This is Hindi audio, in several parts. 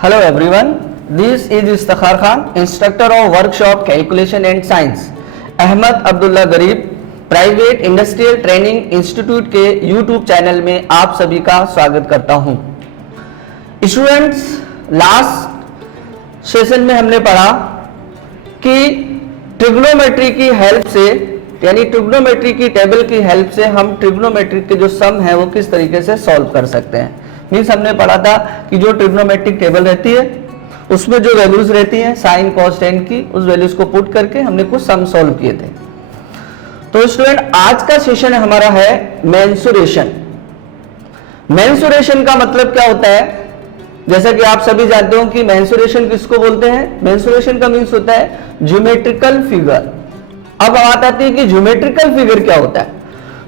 Hello everyone, this is Istakhar Khan, instructor of workshop Calculation and Science, Ahmad Abdullah गरीब प्राइवेट इंडस्ट्रियल ट्रेनिंग इंस्टीट्यूट के YouTube चैनल में आप सभी का स्वागत करता हूं। स्टूडेंट्स, लास्ट सेशन में हमने पढ़ा कि ट्रिग्नोमेट्री की हेल्प से, यानी ट्रिग्नोमेट्री की टेबल की हेल्प से हम ट्रिग्नोमेट्री के जो सम है वो किस तरीके से सॉल्व कर सकते हैं। मीन्स हमने पढ़ा था कि जो ट्रिग्नोमेट्रिक टेबल रहती है उसमें जो वैल्यूज रहती हैं साइन कॉस टेन की, उस वैल्यूज को पुट करके हमने कुछ सम सॉल्व किए थे। तो स्टूडेंट, आज का सेशन हमारा है मेंसुरेशन। मेंसुरेशन का मतलब क्या होता है? जैसा कि आप सभी जानते हो कि मेंसुरेशन किसको बोलते हैं। मेंसुरेशन का मीन्स होता है ज्योमेट्रिकल फिगर। अब बात आती है कि ज्योमेट्रिकल फिगर क्या होता है।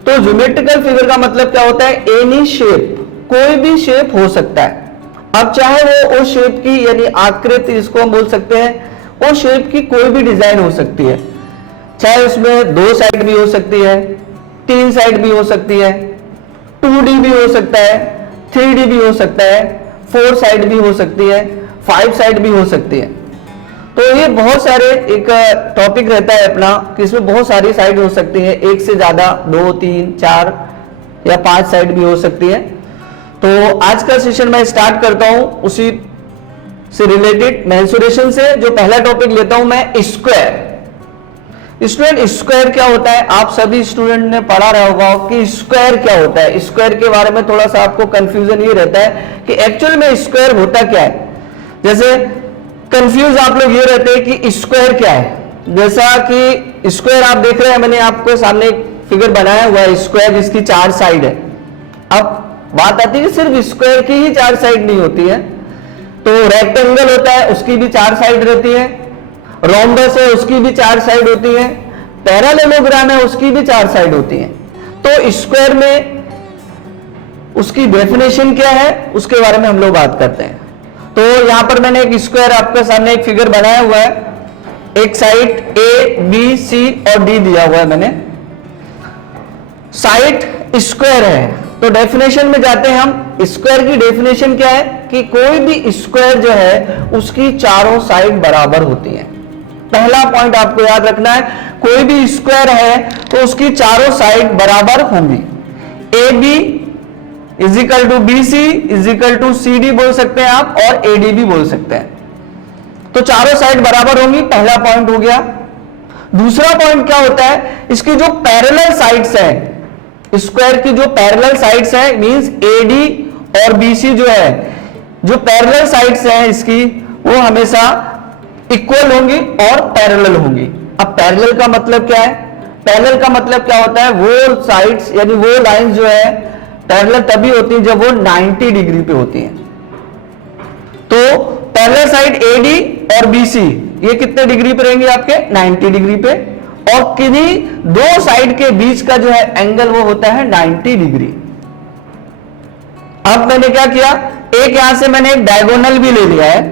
तो ज्योमेट्रिकल फिगर का मतलब क्या होता है? एनी शेप, कोई भी शेप हो सकता है। अब चाहे वो उस शेप की, यानी आकृति जिसको हम बोल सकते हैं, उस शेप की कोई भी डिजाइन हो सकती है। चाहे उसमें 2 साइड भी हो सकती है, 3 साइड भी हो सकती है, 2D भी हो सकता है, 3D भी हो सकता है, 4 साइड भी हो सकती है, 5 साइड भी हो सकती है। तो ये बहुत सारे एक टॉपिक रहता है अपना कि इसमें बहुत सारी साइड हो सकती है, एक से ज्यादा 2, 3, 4 या 5 साइड भी हो सकती है। तो आज का सेशन मैं स्टार्ट करता हूं उसी से रिलेटेड, मेंसुरेशन से। जो पहला टॉपिक लेता हूं मैं, स्क्वायर। स्टूडेंट, स्क्वायर क्या होता है? आप सभी स्टूडेंट ने पढ़ा रहा होगा कि स्क्वायर क्या होता है। स्क्वायर के बारे में थोड़ा सा आपको कंफ्यूजन ये रहता है कि एक्चुअल में स्क्वायर होता क्या है। जैसे कंफ्यूज आप लोग ये रहते हैं कि स्क्वायर क्या है। जैसा कि स्क्वायर आप देख रहे हैं, मैंने आपको सामने एक फिगर बनाया हुआ है स्क्वायर जिसकी 4 साइड है। अब बात आती है कि सिर्फ स्क्वायर की ही 4 साइड नहीं होती है। तो रेक्टेंगल होता है, उसकी भी 4 साइड रहती है। रोम्बस है, उसकी भी 4 साइड होती है। पैरालेलोग्राम है, उसकी भी 4 साइड होती है। तो स्क्वायर में उसकी डेफिनेशन क्या है उसके बारे में हम लोग बात करते हैं। तो यहां पर मैंने एक स्क्वायर आपके सामने एक फिगर बनाया हुआ है। एक साइड A, B, C और D दिया हुआ है मैंने। साइड स्क्वायर है तो डेफिनेशन में जाते हैं हम। स्क्वायर की डेफिनेशन क्या है कि कोई भी स्क्वायर जो है उसकी चारों साइड बराबर होती है। पहला पॉइंट आपको याद रखना है, कोई भी स्क्वायर है तो उसकी चारों साइड बराबर होंगी। A B is equal to B C is equal to C D बोल सकते हैं आप, और ए डी भी बोल सकते हैं। तो चारों साइड बराबर होंगी, पहला पॉइंट हो गया। दूसरा पॉइंट क्या होता है? इसकी जो पैरेलल साइड्स है, स्क्वायर की जो पैरेलल साइड्स है, मींस एडी और बीसी जो है, जो पैरेलल साइड्स हैं इसकी, वो हमेशा इक्वल होंगी और पैरेलल होंगी। अब पैरेलल का मतलब क्या है? पैरेलल का मतलब क्या होता है? वो साइड्स यानी वो लाइंस जो है पैरेलल तभी होती है जब वो 90 डिग्री पे होती हैं। तो पैरेलल साइड एडी और बीसी ये कितने डिग्री पे रहेंगे आपके? 90 डिग्री पे। और किन्हीं 2 साइड के बीच का जो है एंगल वो होता है 90 डिग्री। अब मैंने क्या किया, एक यहां से मैंने एक डायगोनल भी ले लिया है।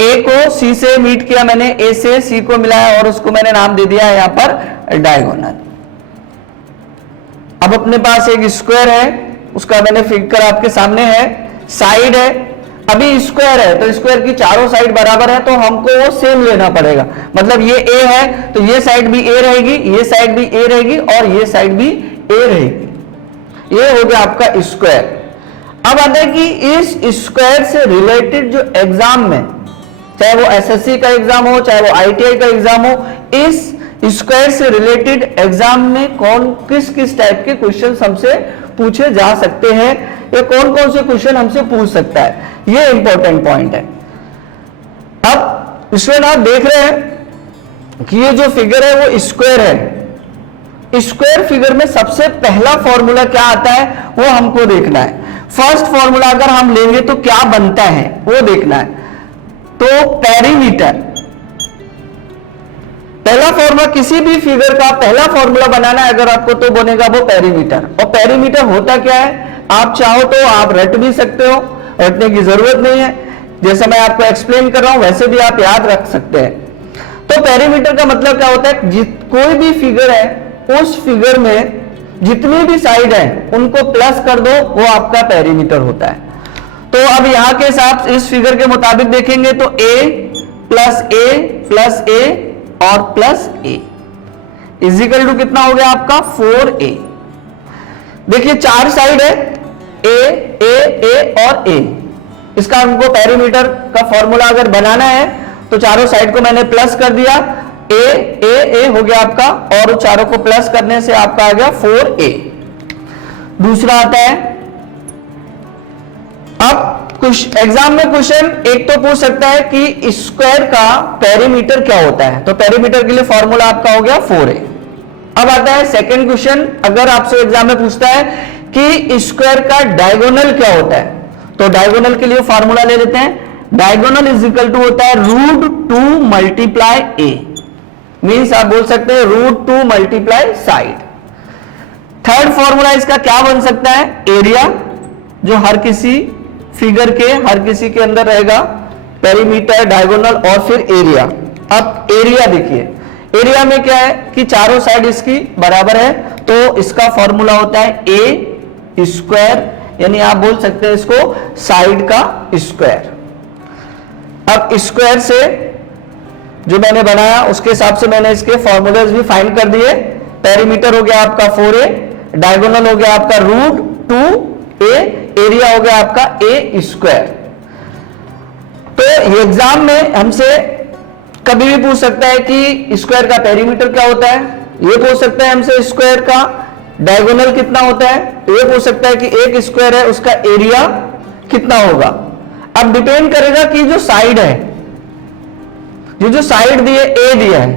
ए को सी से मीट किया मैंने, ए से सी को मिलाया और उसको मैंने नाम दे दिया है यहां पर डायगोनल। अब अपने पास एक स्क्वायर है, उसका मैंने फिगर आपके सामने है। साइड है, अभी स्क्वायर है तो स्क्वायर की चारों साइड बराबर है तो हमको वो सेम लेना पड़ेगा। मतलब ये ए है तो ये साइड भी ए रहेगी, ये साइड भी ए रहेगी और ये साइड भी ए रहेगी। ये हो गया आपका स्क्वायर। अब आता है कि इस स्क्वायर से रिलेटेड जो एग्जाम में, चाहे वो एसएससी का एग्जाम हो चाहे वो आईटीआई का एग्जाम हो, इस स्क्वायर से रिलेटेड एग्जाम में कौन किस किस टाइप के क्वेश्चन हमसे पूछे जा सकते हैं या कौन कौन से क्वेश्चन हमसे पूछ सकता है, ये इंपॉर्टेंट पॉइंट है। अब इसमें आप देख रहे हैं कि ये जो फिगर है वो स्क्वायर है। स्क्वायर फिगर में सबसे पहला फॉर्मूला क्या आता है वो हमको देखना है। फर्स्ट फॉर्मूला अगर हम लेंगे तो क्या बनता है वो देखना है। तो पेरीमीटर, पहला फॉर्मूला किसी भी फिगर का पहला फॉर्मूला बनाना है अगर आपको तो बनेगा वो पेरीमीटर। और पेरीमीटर होता क्या है, आप चाहो तो आप रट भी सकते हो, रटने की जरूरत नहीं है। जैसे मैं आपको एक्सप्लेन कर रहा हूं वैसे भी आप याद रख सकते हैं। तो पेरीमीटर का मतलब क्या होता है, कोई भी फिगर है उस फिगर में जितनी भी साइड है उनको प्लस कर दो, वो आपका पेरीमीटर होता है। तो अब यहां के हिसाब से इस फिगर के मुताबिक देखेंगे तो a और प्लस a इजिकल टू कितना हो गया आपका 4a। देखिए चार साइड है a और a, इसका हमको पेरीमीटर का फॉर्मूला अगर बनाना है तो चारों साइड को मैंने प्लस कर दिया, a हो गया आपका, और चारों को प्लस करने से आपका आ गया 4a। दूसरा आता है, अब कुछ एग्जाम में क्वेश्चन एक तो पूछ सकता है कि स्क्वायर का पेरीमीटर क्या होता है, तो पेरीमीटर के लिए फॉर्मूला आपका हो गया 4a। अब आता है सेकंड क्वेश्चन, अगर आपसे एग्जाम में पूछता है कि स्क्वायर का डायगोनल क्या होता है, तो डायगोनल के लिए फॉर्मूला ले लेते हैं, डायगोनल इज इक्वल टू होता है √2 मल्टीप्लाई a, मीन्स आप बोल सकते हैं √2 मल्टीप्लाई साइड। थर्ड फॉर्मूला इसका क्या बन सकता है, एरिया, जो हर किसी फिगर के हर किसी के अंदर रहेगा, पेरीमीटर, डायगोनल और फिर एरिया। अब एरिया देखिए, एरिया में क्या है कि चारों साइड इसकी बराबर है, तो इसका फॉर्मूला होता है a स्क्वायर, यानी आप बोल सकते हैं इसको साइड का स्क्वायर। अब स्क्वायर से जो मैंने बनाया उसके हिसाब से मैंने इसके फॉर्मूलाज भी फाइंड कर दिए। पेरीमीटर हो गया आपका 4a, डायगोनल हो गया आपका √2a, एरिया हो गया आपका a स्क्वायर। तो ये एग्जाम में हमसे कभी भी पूछ सकता है कि स्क्वायर का पेरीमीटर क्या होता है, ये पूछ सकता है हमसे स्क्वायर का डायगोनल कितना होता है, ये पूछ सकता है कि एक स्क्वायर है उसका एरिया कितना होगा। अब डिपेंड करेगा कि जो साइड है, जो साइड दी है ए दिया है,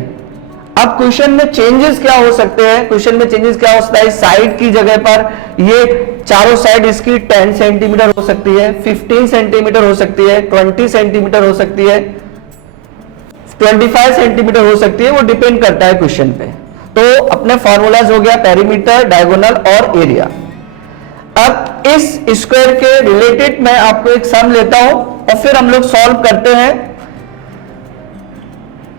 अब क्वेश्चन में चेंजेस क्या हो सकते हैं, क्वेश्चन में चेंजेस क्या हो सकता है, साइड की जगह पर ये चारों साइड इसकी 10 सेंटीमीटर हो सकती है, 15 सेंटीमीटर हो सकती है, 20 सेंटीमीटर हो सकती है, 25 सेंटीमीटर हो सकती है, वो डिपेंड करता है क्वेश्चन पे। तो अपने फॉर्मूलाज हो गया पेरीमीटर, डायगोनल और एरिया। अब इस स्क्वायर के रिलेटेड मैं आपको एक सम लेता हूं और फिर हम लोग सॉल्व करते हैं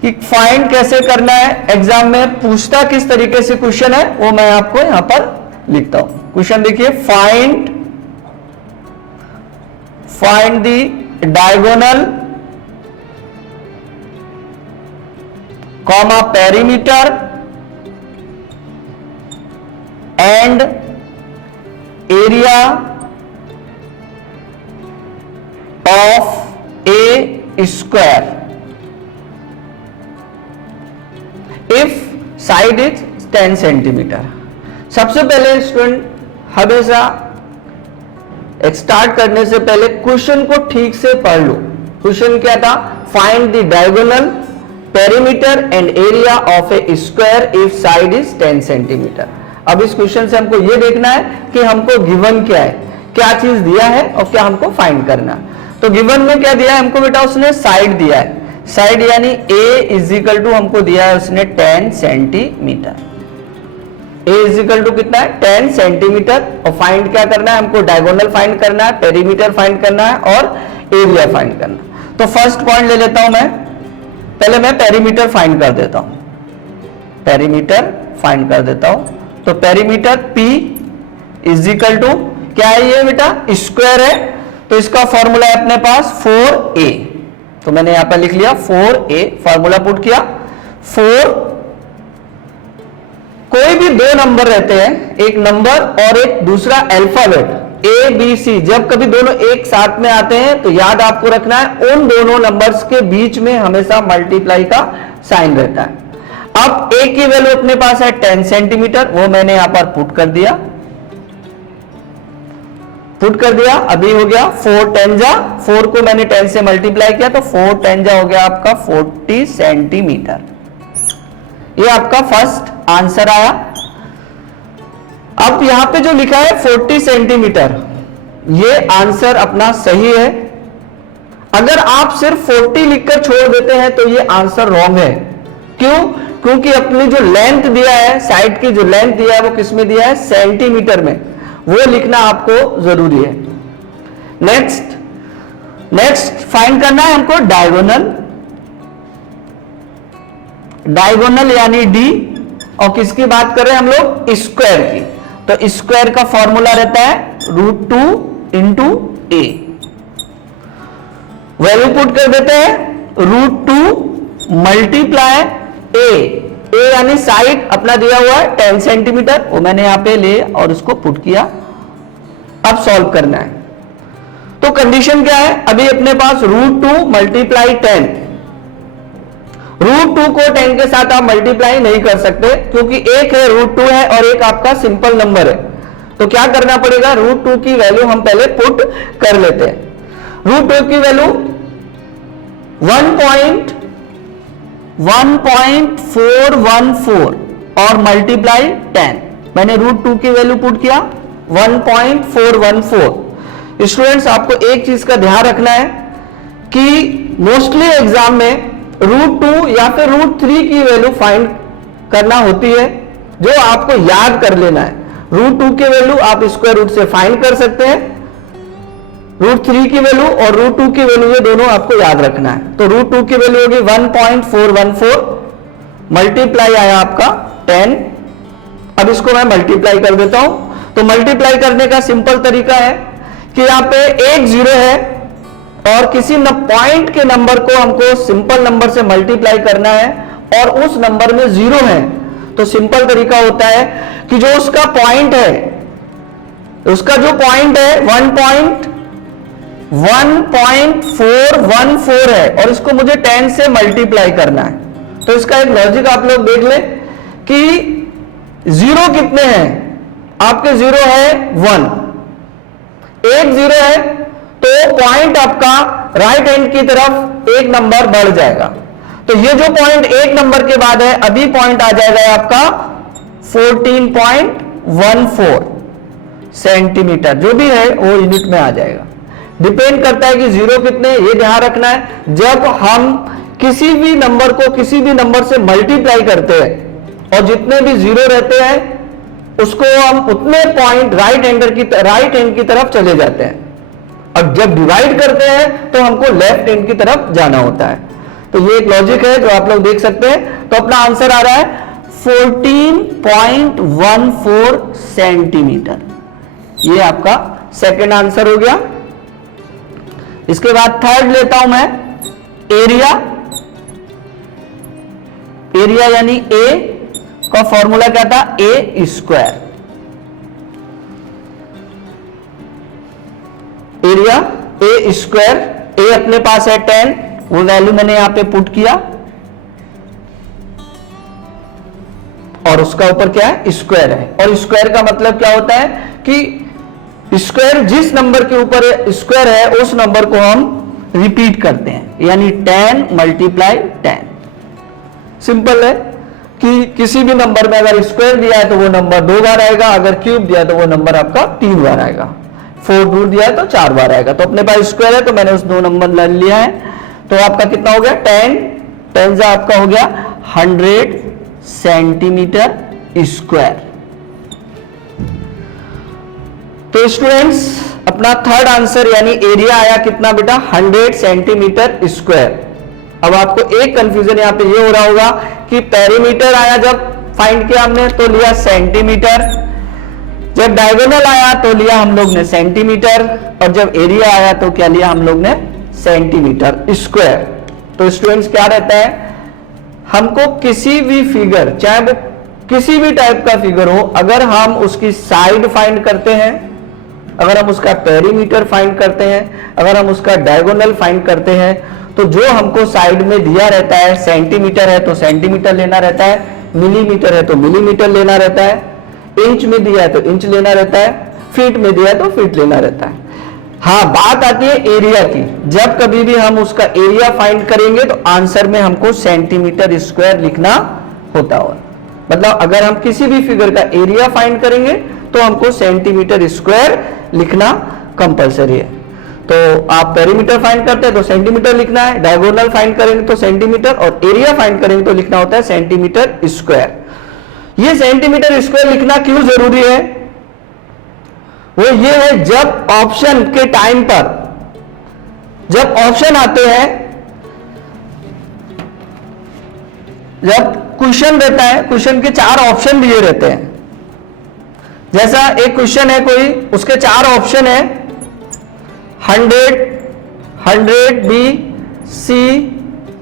कि फाइंड कैसे करना है, एग्जाम में पूछता किस तरीके से क्वेश्चन है वो मैं आपको यहां पर लिखता हूं। क्वेश्चन देखिए, find the diagonal comma perimeter and area of A square if side is 10 centimetre. सबसे पहले स्टूडेंट हमेशा स्टार्ट करने से पहले क्वेश्चन को ठीक से पढ़ लो। क्वेश्चन क्या था, find the diagonal perimeter and area of A square if side is 10 centimetre. अब इस क्वेश्चन से हमको यह देखना है कि हमको गिवन क्या है, क्या चीज दिया है और क्या हमको फाइंड करना है। तो गिवन में क्या दिया है हमको बेटा, उसने साइड दिया है, साइड यानी a इज इक्वल टू हमको दिया है उसने 10 centimetre. a is equal to कितना है 10 सेंटीमीटर। और फाइंड क्या करना है हमको, डायगोनल फाइंड करना है, पेरीमीटर फाइंड करना है और एरिया फाइंड करना है। तो फर्स्ट पॉइंट ले लेता हूं मैं, पहले मैं पेरीमीटर फाइंड कर देता हूं, पेरीमीटर फाइंड कर देता हूं। तो perimeter P is equal to क्या है, ये बेटा स्क्वायर है, तो इसका फॉर्मूला है अपने पास 4a। तो मैंने यहां पर लिख लिया 4a, फॉर्मूला पुट किया 4। कोई भी दो नंबर रहते हैं, एक नंबर और एक दूसरा अल्फाबेट ABC, जब कभी दोनों एक साथ में आते हैं तो याद आपको रखना है उन दोनों नंबर्स के बीच में हमेशा मल्टीप्लाई का साइन रहता है। अब a की वैल्यू अपने पास है 10 सेंटीमीटर, वो मैंने यहां पर पुट कर दिया, अभी हो गया 4 10 जा, 4 को मैंने 10 से मल्टीप्लाई किया तो 4 10 जा हो गया आपका 40 सेंटीमीटर। ये आपका फर्स्ट आंसर आया। अब यहां पे जो लिखा है 40 सेंटीमीटर, ये आंसर अपना सही है। अगर आप सिर्फ 40 लिखकर छोड़ देते हैं तो ये आंसर रॉन्ग है। क्यों? क्योंकि अपनी जो लेंथ दिया है, साइड की जो लेंथ दिया है वो किस में दिया है, सेंटीमीटर में, वो लिखना आपको जरूरी है। नेक्स्ट फाइंड करना है हमको डायगोनल यानी D, और किसकी बात कर रहे हैं हम लोग, स्क्वायर की। तो स्क्वायर का फॉर्मूला रहता है √2 × a, वैल्यू पुट कर देते हैं √2 मल्टीप्लाई ए यानी साइड अपना दिया हुआ है 10 सेंटीमीटर, वो मैंने यहां पे ले और उसको पुट किया। अब सॉल्व करना है। तो कंडीशन क्या है, अभी अपने पास √2 मल्टीप्लाई 10, √2 को 10 के साथ आप मल्टीप्लाई नहीं कर सकते क्योंकि एक है √2 है और एक आपका सिंपल नंबर है। तो क्या करना पड़ेगा, √2 की वैल्यू हम पहले पुट कर लेते हैं। √2 की वैल्यू 1.414 और मल्टीप्लाई 10, मैंने √2 की वैल्यू पुट किया 1.414। स्टूडेंट्स आपको एक चीज का ध्यान रखना है कि मोस्टली एग्जाम में √2 या फिर √3 की वैल्यू फाइंड करना होती है, जो आपको याद कर लेना है। √2 की वैल्यू आप स्क्वायर रूट से फाइंड कर सकते हैं, √3 की वैल्यू और √2 की वैल्यू ये दोनों आपको याद रखना है। तो √2 की वैल्यू होगी 1.414 मल्टीप्लाई आया आपका 10। अब इसको मैं मल्टीप्लाई कर देता हूं। तो मल्टीप्लाई करने का सिंपल तरीका है कि यहां पे एक 0 है और किसी पॉइंट के नंबर को हमको सिंपल नंबर से मल्टीप्लाई करना है और उस नंबर में 0 है। तो सिंपल तरीका होता है कि जो उसका पॉइंट है, उसका जो पॉइंट है 1.414 है और इसको मुझे 10 से मल्टीप्लाई करना है। तो इसका एक लॉजिक आप लोग देख ले कि 0 कितने हैं, आपके 0 है 1, एक 0 है तो पॉइंट आपका राइट हैंड की तरफ एक नंबर बढ़ जाएगा। तो ये जो पॉइंट एक नंबर के बाद है, अभी पॉइंट आ जाएगा आपका 14.14 सेंटीमीटर, जो भी है वो यूनिट में आ जाएगा। डिपेंड करता है कि 0 कितने, ये ध्यान रखना है। जब हम किसी भी नंबर को किसी भी नंबर से मल्टीप्लाई करते हैं और जितने भी 0 रहते हैं उसको हम उतने पॉइंट राइट हैंड की तरफ चले जाते हैं, और जब डिवाइड करते हैं तो हमको लेफ्ट हैंड की तरफ जाना होता है। तो ये एक लॉजिक है जो आप लोग देख सकते हैं। तो अपना आंसर आ रहा है 14.14 सेंटीमीटर, ये आपका सेकंड आंसर हो गया। इसके बाद थर्ड लेता हूं मैं एरिया यानी ए का फॉर्मूला क्या था, ए स्क्वायर। एरिया ए स्क्वायर, ए अपने पास है 10, वो वैल्यू मैंने यहां पे पुट किया और उसका ऊपर क्या है, स्क्वायर है। और स्क्वायर का मतलब क्या होता है कि स्क्वायर जिस नंबर के ऊपर स्क्वायर है उस नंबर को हम रिपीट करते हैं, यानी 10 मल्टीप्लाई 10। सिंपल है कि किसी भी नंबर में अगर स्क्वायर दिया है तो वो नंबर 2 बार आएगा, अगर क्यूब दिया तो वो नंबर आपका 3 बार आएगा, 4 दूर दिया है तो 4 बार आएगा। तो अपने पास स्क्वायर है तो मैंने उस 2 नंबर ले लिया है। तो आपका कितना हो गया, 10 से आपका हो गया 100 सेंटीमीटर स्क्वायर। तो स्टूडेंट्स अपना थर्ड आंसर यानी एरिया आया कितना बेटा, 100 सेंटीमीटर स्क्वायर। अब आपको एक कंफ्यूजन यहां पे ये हो रहा होगा कि पेरीमीटर आया जब फाइंड किया हमने तो लिया सेंटीमीटर, जब डायगोनल आया तो लिया हम लोग ने सेंटीमीटर, और जब एरिया आया तो क्या लिया हम लोग ने, सेंटीमीटर स्क्वायर। तो स्टूडेंट्स क्या रहता है, हमको किसी भी फिगर, चाहे वो किसी भी टाइप का फिगर हो, अगर हम उसकी साइड फाइंड करते हैं, अगर हम उसका पेरीमीटर फाइंड करते हैं, अगर हम उसका डायगोनल फाइंड करते हैं, तो जो हमको साइड में दिया रहता है, सेंटीमीटर है तो सेंटीमीटर लेना रहता है, मिलीमीटर है तो मिलीमीटर लेना रहता है, इंच में दिया है तो इंच लेना रहता है, फीट में दिया है तो फीट लेना रहता है। हाँ, बात आती है एरिया की। जब कभी भी हम उसका एरिया फाइंड करेंगे तो आंसर में हमको सेंटीमीटर स्क्वायर लिखना होता है। मतलब अगर हम किसी भी फिगर का एरिया फाइंड करेंगे तो हमको सेंटीमीटर स्क्वायर लिखना कंपलसरी है। तो आप पेरीमीटर फाइंड करते हैं तो सेंटीमीटर लिखना है, डायगोनल फाइंड करेंगे तो सेंटीमीटर, और एरिया फाइंड करेंगे तो लिखना होता है सेंटीमीटर स्क्वायर। ये सेंटीमीटर स्क्वायर लिखना क्यों जरूरी है, वो ये है जब ऑप्शन के टाइम पर, जब ऑप्शन आते हैं, जब क्वेश्चन रहता है, क्वेश्चन के 4 ऑप्शन दिए रहते हैं। जैसा एक क्वेश्चन है कोई, उसके 4 ऑप्शन है 100, 100 बी सी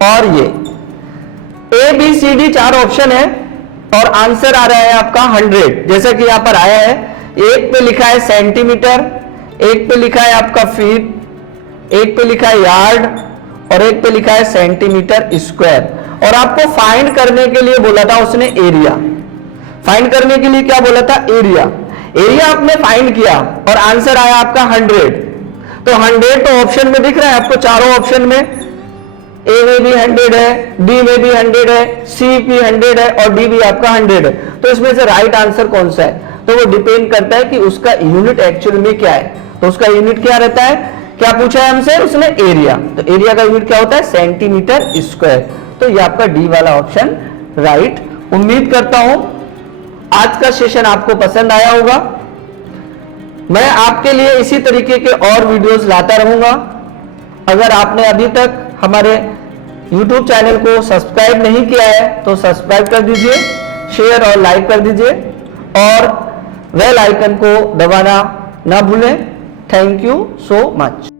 और ये A B C D 4 option है और आंसर आ रहा है आपका 100, जैसा कि यहां पर आया है। एक पे लिखा है सेंटीमीटर, एक पे लिखा है आपका फीट, एक पे लिखा है यार्ड और एक पे लिखा है सेंटीमीटर स्क्वायर। और आपको फाइंड करने के लिए बोला था उसने एरिया। फाइंड करने के लिए क्या बोला था? एरिया। एरिया आपने फाइंड किया और आंसर आया आपका 100। तो 100 तो ऑप्शन में दिख रहा है आपको, चारों ऑप्शन में। ए में भी 100 है, डी में भी 100 है, सी भी 100 है और डी भी आपका 100 है। तो इसमें से राइट आंसर कौन सा है? तो वो डिपेंड करता है कि उसका यूनिट एक्चुअल में क्या है। तो उसका यूनिट क्या रहता है? क्या पूछा है हमसे उसने? एरिया। तो एरिया का यूनिट क्या होता है? Centimetre square. तो ये आपका डी वाला ऑप्शन राइट। उम्मीद करता हूं आज का सेशन आपको पसंद आया होगा। मैं आपके लिए इसी तरीके के और वीडियोस लाता रहूंगा। अगर आपने अभी तक हमारे YouTube चैनल को सब्सक्राइब नहीं किया है तो सब्सक्राइब कर दीजिए, शेयर और लाइक कर दीजिए और बेल आइकन को दबाना ना भूलें। Thank you so much.